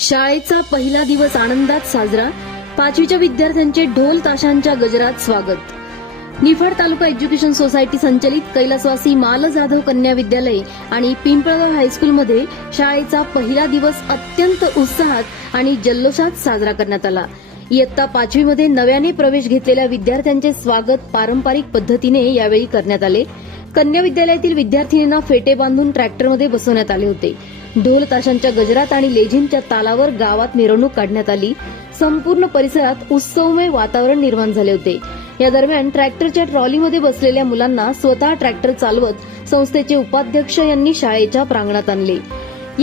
शाळेचा पहिला दिवस आनंदात साजरा पाचवीच्या विद्यार्थ्यांचे ढोल ताशांच्या गजरात स्वागत. निफाड तालुका एज्युकेशन सोसायटी संचलित कैलासवासी माल जाधव कन्या विद्यालय आणि पिंपळगाव हायस्कूलमध्ये शाळेचा पहिला दिवस अत्यंत उत्साहात आणि जल्लोषात साजरा करण्यात आला. इयत्ता पाचवीमध्ये नव्याने प्रवेश घेतलेल्या विद्यार्थ्यांचे स्वागत पारंपरिक पद्धतीने यावेळी करण्यात आले. कन्या विद्यालयातील विद्यार्थिनींना फेटे बांधून ट्रॅक्टरमध्ये बसवण्यात आले होते. ढोल ताशांच्या गजरात आणि लेझींच्या तालावर गावात मिरवणूक काढण्यात आली. संपूर्ण परिसरात उत्सवमय वातावरण निर्माण झाले होते. या दरम्यान ट्रॅक्टरच्या ट्रॉलीमध्ये बसलेल्या मुलांना स्वतः ट्रॅक्टर चालवत संस्थेचे उपाध्यक्ष यांनी शाळेच्या प्रांगणात आणले.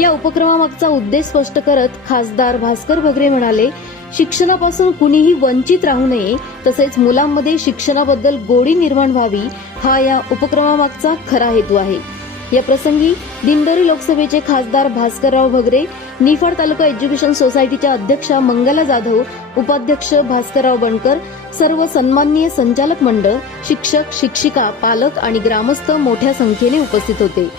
या उपक्रमामागचा उद्देश स्पष्ट करत खासदार भास्कर भगरे म्हणाले शिक्षणापासून कुणीही वंचित राहू नये तसेच मुलांमध्ये शिक्षणाबद्दल गोडी निर्माण व्हावी हा या उपक्रमामागचा खरा हेतू आहे. या प्रसंगी दिंडोरी लोकसभेचे खासदार भास्करराव भगरे निफाड तालुका एज्युकेशन सोसायटीच्या अध्यक्षा मंगला जाधव उपाध्यक्ष भास्करराव बनकर सर्व सन्माननीय संचालक मंडळ शिक्षक शिक्षिका पालक आणि ग्रामस्थ मोठ्या संख्येने उपस्थित होते.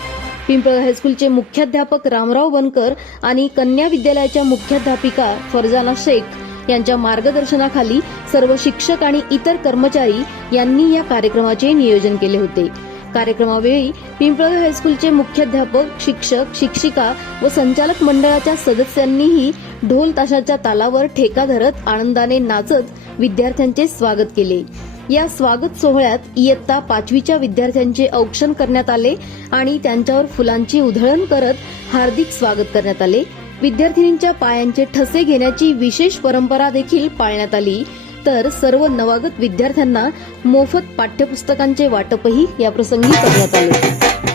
पिंपळ हायस्कूलचे मुख्याध्यापक रामराव बनकर आणि कन्या विद्यालयाच्या मुख्याध्यापिका फरजाना शेख यांच्या मार्गदर्शनाखाली सर्व शिक्षक आणि इतर कर्मचारी यांनी या कार्यक्रमाचे नियोजन केले होते. कार्यक्रमावेळी पिंपळगाव हायस्कूलचे मुख्याध्यापक शिक्षक शिक्षिका व संचालक मंडळाच्या सदस्यांनीही ढोल ताशाच्या तालावर ठेका धरत आनंदाने नाचत विद्यार्थ्यांचे स्वागत केले. या स्वागत सोहळ्यात इयत्ता पाचवीच्या विद्यार्थ्यांचे औक्षण करण्यात आले आणि त्यांच्यावर फुलांची उधळण करत हार्दिक स्वागत करण्यात आले. विद्यार्थिनींच्या पायांचे ठसे घेण्याची विशेष परंपरा देखील पाळण्यात आली. तर सर्व नवागत विद्यार्थ्यांना मोफत पाठ्यपुस्तकांचे वाटपही या प्रसंगी करण्यात आले.